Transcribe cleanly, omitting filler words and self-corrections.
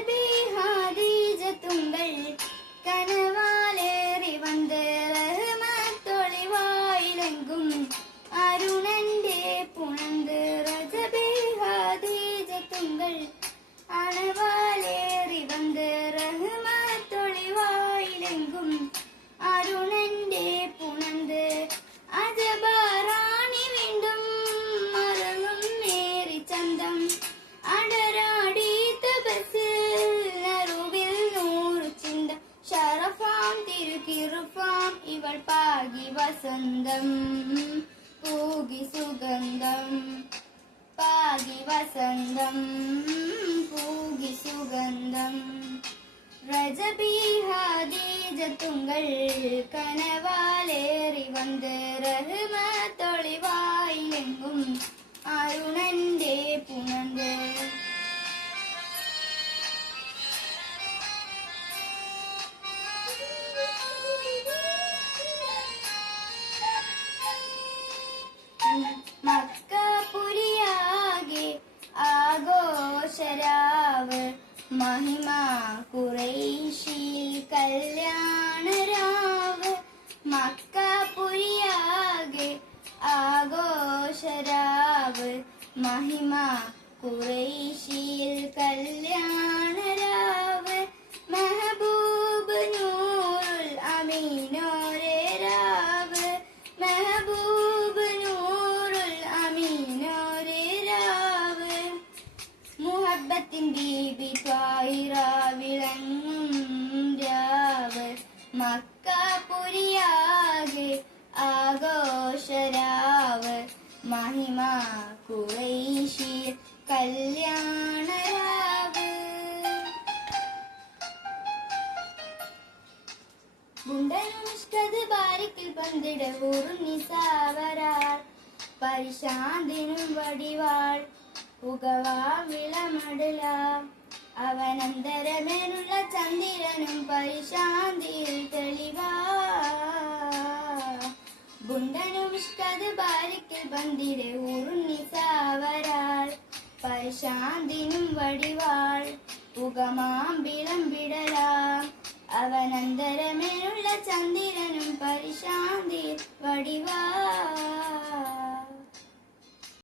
ரஜபி ஹாதீஜத்துங்கள் கனவாலேறி வந்து ரஹ்மத்தொளி வாயிலெங்கும் அருணண்டே புணர்ந்து ரஜபி ஹாதீஜத்துங்கள் அனவாலேறி வந்து ரஹ்மத்தொளி வாயிலெங்கும் அருணண்டே புணர்ந்து അജബാറാണി വീണ്ടും മറങ്ങും നേരി ചന്തം അടരാടി തപസിൽ അറുവിൽ നൂറ് ചിന്ത ഷറഫാം തിരുകിറുഫാം ഇവൾ പാകി വസന്തം പൂകി സുഗന്ധം പാകി വസന്തം പൂകി സുഗന്ധം ரஜபி ஹாதீஜத்துங்கள் கனவாலேறி வந்து ரஹ்மத்தொளி வாயிலெங்கும் அருணண்டே புணர்ந்து മക്കപുരിയാകെ ആഘോഷരാവ് മഹിമ ഖുറൈശിയിൽ കല്യാണരാവ് മക്കപുരിയാകെ ആഘോഷരാവ് മഹിമ ഖുറൈശിയിൽ കല്യാണരാവ് മെഹബൂബ് നൂറുൽ അമീനോരെ രാവ് മെഹബൂബ് നൂറുൽ അമീനോരെ രാവ് മുഹബത്തിൻ ബീബി ത്വാഹിറ വിളങ്ങും രാവ് മക്കപുരിയാകെ ആഘോഷരാവ് മഹിമ ഖുറൈശി കല്യാണരാവ് ഗുണ്ടനുഷ്കത് ബാരിക്കിൽ പന്തിട ഊറുന്നിസാവരാർ പരിശാന്തിനും വടിവാൾ പുകവാം വിളമടലാം അവനന്തരമേനുള്ള ചന്ദ്രനും പരിശാന്തിയിൽ തെളിവാ ബുണ്ടനും ഇഷ്കത് ബാരിക്കിൽ ബന്ദിരെ ഊറുന്നിസാവരാൾ പരിശാന്തിനും വടിവാൾ പുകമാം വിളമ്പിടലാം അവനന്തരമേലുള്ള ചന്ദ്രനും പരിശാന്തിയിൽ വടിവാ